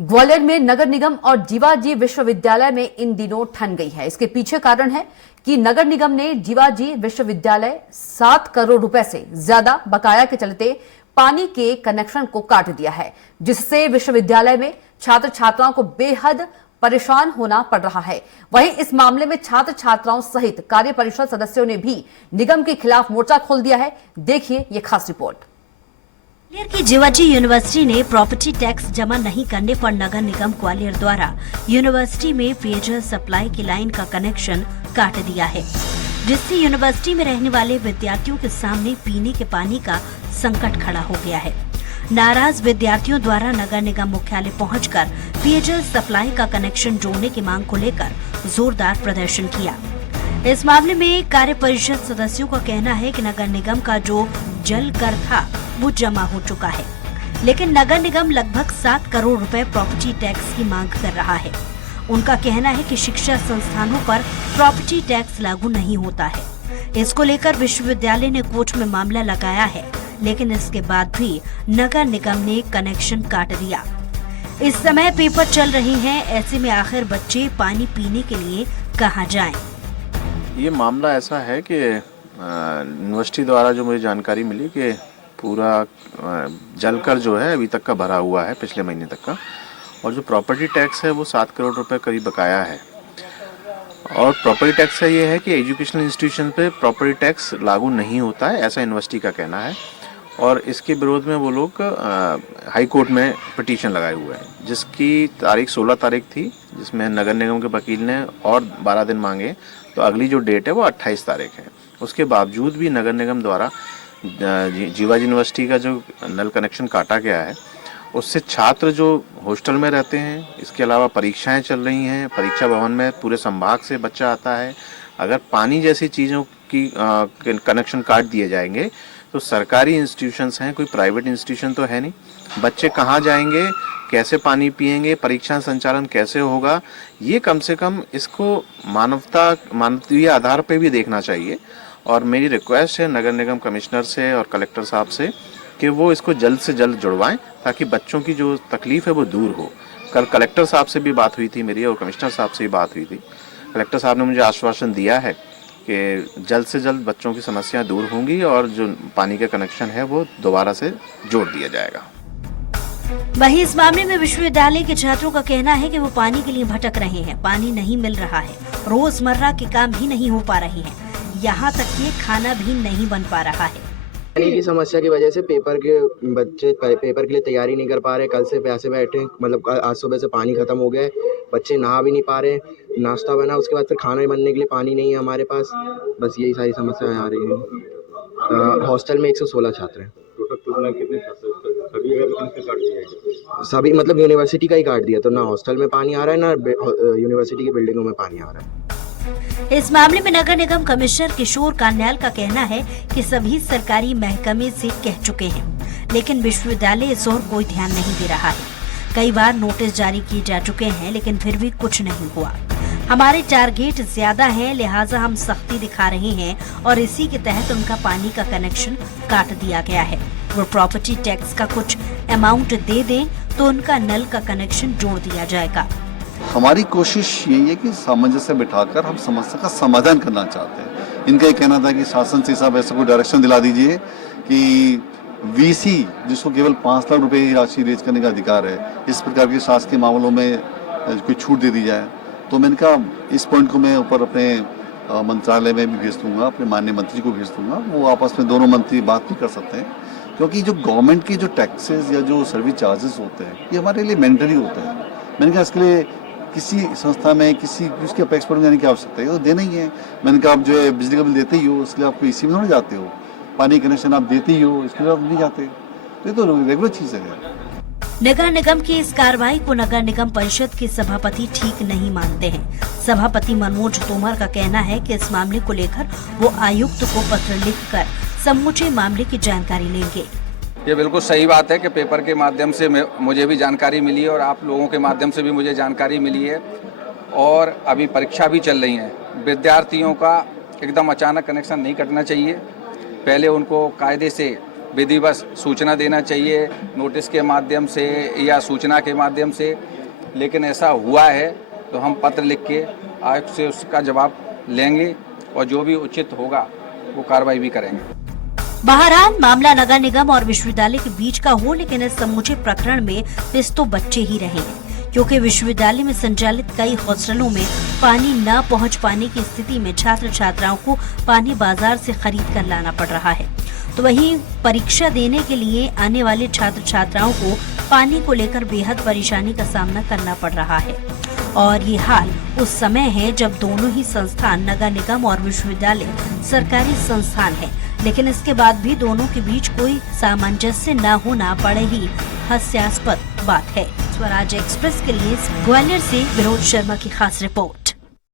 ग्वालियर में नगर निगम और जीवाजी विश्वविद्यालय में इन दिनों ठन गई है। इसके पीछे कारण है कि नगर निगम ने जीवाजी विश्वविद्यालय 7 करोड़ रुपए से ज्यादा बकाया के चलते पानी के कनेक्शन को काट दिया है, जिससे विश्वविद्यालय में छात्र छात्राओं को बेहद परेशान होना पड़ रहा है। वहीं इस मामले में छात्र छात्राओं सहित कार्य परिषद सदस्यों ने भी निगम के खिलाफ मोर्चा खोल दिया है। देखिए ये खास रिपोर्ट। ग्वालियर की जीवाजी यूनिवर्सिटी ने प्रॉपर्टी टैक्स जमा नहीं करने पर नगर निगम ग्वालियर द्वारा यूनिवर्सिटी में पेयजल सप्लाई की लाइन का कनेक्शन काट दिया है, जिससे यूनिवर्सिटी में रहने वाले विद्यार्थियों के सामने पीने के पानी का संकट खड़ा हो गया है। नाराज विद्यार्थियों द्वारा नगर निगम मुख्यालय पहुंचकर पेयजल सप्लाई का कनेक्शन जोड़ने की मांग को लेकर जोरदार प्रदर्शन किया। इस मामले में कार्य परिषद सदस्यों का कहना है कि नगर निगम का जो जल कर था वो जमा हो चुका है, लेकिन नगर निगम लगभग 7 करोड़ रुपए प्रॉपर्टी टैक्स की मांग कर रहा है। उनका कहना है कि शिक्षा संस्थानों पर प्रॉपर्टी टैक्स लागू नहीं होता है। इसको लेकर विश्वविद्यालय ने कोर्ट में मामला लगाया है, लेकिन इसके बाद भी नगर निगम ने कनेक्शन काट दिया। इस समय पेपर चल रहे हैं, ऐसे में आखिर बच्चे पानी पीने के लिए कहाँ जाएं? ये मामला ऐसा है कि यूनिवर्सिटी द्वारा जो मुझे जानकारी मिली कि पूरा जलकर जो है अभी तक का भरा हुआ है, पिछले महीने तक का, और जो प्रॉपर्टी टैक्स है वो 7 करोड़ रुपए करीब बकाया है। और प्रॉपर्टी टैक्स का ये है कि एजुकेशनल इंस्टीट्यूशन पे प्रॉपर्टी टैक्स लागू नहीं होता है, ऐसा यूनिवर्सिटी का कहना है। और इसके विरोध में वो लोग हाई कोर्ट में पिटीशन लगाए हुए हैं, जिसकी तारीख 16 तारीख थी, जिसमें नगर निगम के वकील ने और 12 दिन मांगे, तो अगली जो डेट है वो 28 तारीख है। उसके बावजूद भी नगर निगम द्वारा जीवाजी यूनिवर्सिटी का जो नल कनेक्शन काटा गया है, उससे छात्र जो हॉस्टल में रहते हैं, इसके अलावा परीक्षाएं चल रही हैं, परीक्षा भवन में पूरे संभाग से बच्चा आता है, अगर पानी जैसी चीज़ों की कनेक्शन काट दिए जाएंगे तो सरकारी इंस्टीट्यूशंस हैं, कोई प्राइवेट इंस्टीट्यूशन तो है नहीं। बच्चे कहाँ जाएंगे, कैसे पानी पिएंगे, परीक्षा संचालन कैसे होगा, ये कम से कम इसको मानवीय आधार पे भी देखना चाहिए। और मेरी रिक्वेस्ट है नगर निगम कमिश्नर से और कलेक्टर साहब से कि वो इसको जल्द से जल्द जुड़वाएं, ताकि बच्चों की जो तकलीफ है वो दूर हो। कल कलेक्टर साहब से भी बात हुई थी मेरी, और कमिश्नर साहब से भी बात हुई थी। कलेक्टर साहब ने मुझे आश्वासन दिया है कि जल्द से जल्द बच्चों की समस्या दूर होंगी और जो पानी का कनेक्शन है वो दोबारा से जोड़ दिया जाएगा। वहीं इस मामले में विश्वविद्यालय के छात्रों का कहना है कि वो पानी के लिए भटक रहे हैं, पानी नहीं मिल रहा है, रोजमर्रा के काम भी नहीं हो पा रहे हैं, यहाँ तक कि खाना भी नहीं बन पा रहा है। पानी की समस्या की वजह से बच्चे पेपर के लिए तैयारी नहीं कर पा रहे। कल से प्यासे बैठे, मतलब आज सुबह से पानी खत्म हो गया है, बच्चे नहा भी नहीं पा रहे। नाश्ता बना, उसके बाद फिर खाना बनने के लिए पानी नहीं है हमारे पास। बस यही सारी समस्याएं आ रही हैं। हॉस्टल में 116 छात्र हैं। सभी मतलब यूनिवर्सिटी का ही काट दिया, तो ना हॉस्टल में पानी आ रहा है, ना यूनिवर्सिटी की बिल्डिंगों में पानी आ रहा है। इस मामले में नगर निगम कमिश्नर किशोर कान्याल का कहना है कि सभी सरकारी महकमे से कह चुके हैं, लेकिन विश्वविद्यालय इस ओर कोई ध्यान नहीं दे रहा है। कई बार नोटिस जारी किए जा चुके हैं, लेकिन फिर भी कुछ नहीं हुआ। हमारे टारगेट ज्यादा हैं, लिहाजा हम सख्ती दिखा रहे हैं और इसी के तहत उनका पानी का कनेक्शन काट दिया गया है। वो प्रॉपर्टी टैक्स का कुछ अमाउंट दे दें तो उनका नल का कनेक्शन जोड़ दिया जाएगा। हमारी कोशिश यही है कि सामंजस्य बिठाकर हम समस्या का समाधान करना चाहते हैं। इनका ये कहना था कि शासन से साहब ऐसा कोई डायरेक्शन दिला दीजिए कि वीसी, जिसको केवल 5 लाख रुपए की राशि रेज करने का अधिकार है, इस प्रकार के शासकीय मामलों में कोई छूट दे दी जाए। तो मैंने कहा इस पॉइंट को मैं ऊपर अपने मंत्रालय में भी भेज दूंगा, अपने माननीय मंत्री को भेज दूंगा। वो आपस में दोनों मंत्री बात भी कर सकते हैं, क्योंकि जो गवर्नमेंट की जो टैक्सेस या जो सर्विस चार्जेस होते हैं ये हमारे लिए मैंडेटरी होते हैं। मैंने कहा इसके लिए किसी संस्था में किसी उसके अपेक्स पर जाने की आवश्यकता है, तो देना ही है। मैंने कहा आप जो है बिजली का बिल देते ही हो, इसलिए आपको इसी में नहीं जाते हो, पानी कनेक्शन आप देते ही हो, इसके लिए आप नहीं जाते। तो ये तो रेगुलर चीज़ है। नगर निगम की इस कार्रवाई को नगर निगम परिषद के सभापति ठीक नहीं मानते हैं। सभापति मनोज तोमर का कहना है कि इस मामले को लेकर वो आयुक्त को पत्र लिखकर समूचे मामले की जानकारी लेंगे। ये बिल्कुल सही बात है कि पेपर के माध्यम से मुझे भी जानकारी मिली है और आप लोगों के माध्यम से भी मुझे जानकारी मिली है। और अभी परीक्षा भी चल रही है। विद्यार्थियों का एकदम अचानक कनेक्शन नहीं कटना चाहिए। पहले उनको कायदे से विधिवत सूचना देना चाहिए नोटिस के माध्यम से या सूचना के माध्यम से, लेकिन ऐसा हुआ है तो हम पत्र लिख के आयोग से उसका जवाब लेंगे और जो भी उचित होगा वो कार्रवाई भी करेंगे। बहरहाल मामला नगर निगम और विश्वविद्यालय के बीच का हो, लेकिन इस समूचे प्रकरण में पिस तो बच्चे ही रहे हैं, क्योंकि विश्वविद्यालय में संचालित कई हॉस्टलों में पानी न पहुंच पाने की स्थिति में छात्र छात्राओं को पानी बाजार से खरीद कर लाना पड़ रहा है। तो वहीं परीक्षा देने के लिए आने वाले छात्र छात्राओं को पानी को लेकर बेहद परेशानी का सामना करना पड़ रहा है। और ये हाल उस समय है जब दोनों ही संस्थान नगर निगम और विश्वविद्यालय सरकारी संस्थान है, लेकिन इसके बाद भी दोनों के बीच कोई सामंजस्य न होना बड़े ही हास्यास्पद बात है। स्वराज एक्सप्रेस के लिए ग्वालियर से विनोद शर्मा की खास रिपोर्ट।